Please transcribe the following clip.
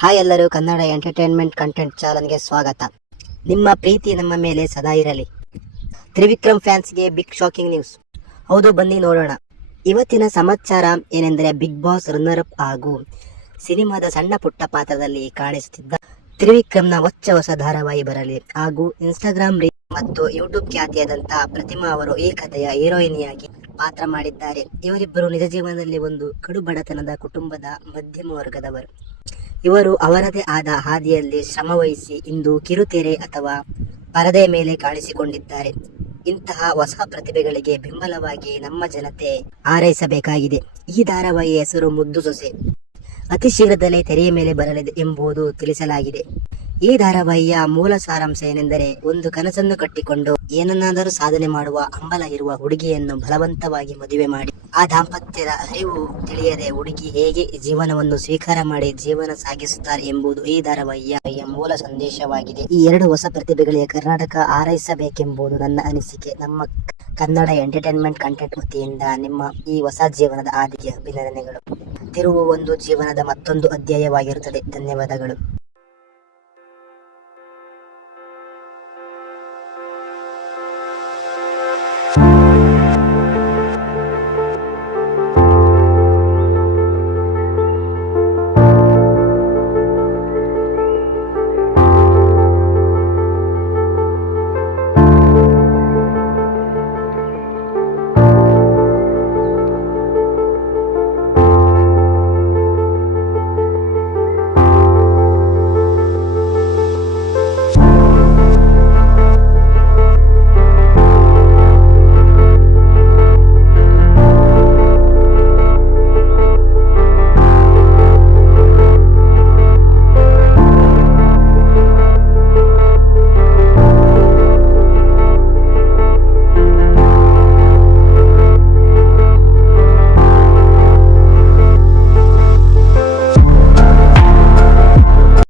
Hi ಎಲ್ಲರೂ, Kannada entertainment content ಚಾನಲ್ಗೆ ಸ್ವಾಗತ. ನಿಮ್ಮ ಪ್ರೀತಿ ನಮ್ಮ ಮೇಲೆ ಸದಾ ಇರಲಿ. ತ್ರಿವಿಕ್ರಮ್ ಫ್ಯಾನ್ಸ್ಗೆ ಬಿಗ್ ಶಾಕಿಂಗ್ ನ್ಯೂಸ್. ಹೌದು, ಬನ್ನಿ ನೋಡೋಣ. ಇವತ್ತಿನ ಸಮಾಚಾರ ಏನೆಂದರೆ, ಬಿಗ್ ಬಾಸ್ ರನ್ನರ್ ಅಪ್ ಹಾಗೂ ಸಿನಿಮಾದ ಸಣ್ಣ ಪುಟ್ಟ ಪಾತ್ರದಲ್ಲಿ ಕಾಣಿಸುತ್ತಿದ್ದ ತ್ರಿವಿಕ್ರಮ್ನ ಹೊಸ ಧಾರಾವಾಹಿ ಬರಲಿ ಹಾಗೂ ಇನ್ಸ್ಟಾಗ್ರಾಮ್ ರೀಲ್ ಮತ್ತು ಯೂಟ್ಯೂಬ್ ಖ್ಯಾತಿಯಾದಂತಹ ಪ್ರತಿಮಾ ಅವರು ಈ ಕಥೆಯ ಹೀರೋಯಿನಿಯಾಗಿ ಪಾತ್ರ ಮಾಡಿದ್ದಾರೆ. ಇವರಿಬ್ಬರು ನಿಜ ಜೀವನದಲ್ಲಿ ಒಂದು ಕಡು ಬಡತನದ ಕುಟುಂಬದ ಮಧ್ಯಮ ವರ್ಗದವರು. ಇವರು ಅವರದೇ ಆದ ಹಾದಿಯಲ್ಲಿ ಶ್ರಮವಹಿಸಿ ಇಂದು ಕಿರುತೆರೆ ಅಥವಾ ಪರದೆ ಮೇಲೆ ಕಾಣಿಸಿಕೊಂಡಿದ್ದಾರೆ. ಇಂತಹ ಹೊಸ ಪ್ರತಿಭೆಗಳಿಗೆ ಬೆಂಬಲವಾಗಿ ನಮ್ಮ ಜನತೆ ಹಾರೈಸಬೇಕಾಗಿದೆ. ಈ ಧಾರಾವಾಹಿ ಹೆಸರು ಮುದ್ದು ಸೊಸೆ. ಅತಿ ಶೀಘ್ರದಲ್ಲೇ ತೆರೆಯ ಮೇಲೆ ಬರಲಿದೆ ಎಂಬುದು ತಿಳಿಸಲಾಗಿದೆ. ಈ ಧಾರಾವಾಹಿಯ ಮೂಲ ಸಾರಾಂಶ ಏನೆಂದರೆ, ಒಂದು ಕನಸನ್ನು ಕಟ್ಟಿಕೊಂಡು ಏನನ್ನಾದರೂ ಸಾಧನೆ ಮಾಡುವ ಹಂಬಲ ಇರುವ ಹುಡುಗಿಯನ್ನು ಬಲವಂತವಾಗಿ ಮದುವೆ ಮಾಡಿ ಆ ದಾಂಪತ್ಯದ ಅರಿವು ತಿಳಿಯದೆ ಹುಡುಗಿ ಹೇಗೆ ಜೀವನವನ್ನು ಸ್ವೀಕಾರ ಮಾಡಿ ಜೀವನ ಸಾಗಿಸುತ್ತಾರೆ ಎಂಬುದು ಈ ಧಾರಾವಾಹಿಯ ಮೂಲ ಸಂದೇಶವಾಗಿದೆ. ಈ ಎರಡು ಹೊಸ ಪ್ರತಿಭೆಗಳಿಗೆ ಕರ್ನಾಟಕ ಹಾರೈಸಬೇಕೆಂಬುದು ನನ್ನ ಅನಿಸಿಕೆ. ನಮ್ಮ ಕನ್ನಡ ಎಂಟರ್ಟೈನ್ಮೆಂಟ್ ಕಂಟೆಂಟ್ ವತಿಯಿಂದ ನಿಮ್ಮ ಈ ಹೊಸ ಜೀವನದ ಹಾದಿಗೆ ಅಭಿನಂದನೆಗಳು. ತಿರುವು ಒಂದು ಜೀವನದ ಮತ್ತೊಂದು ಅಧ್ಯಾಯವಾಗಿರುತ್ತದೆ. ಧನ್ಯವಾದಗಳು.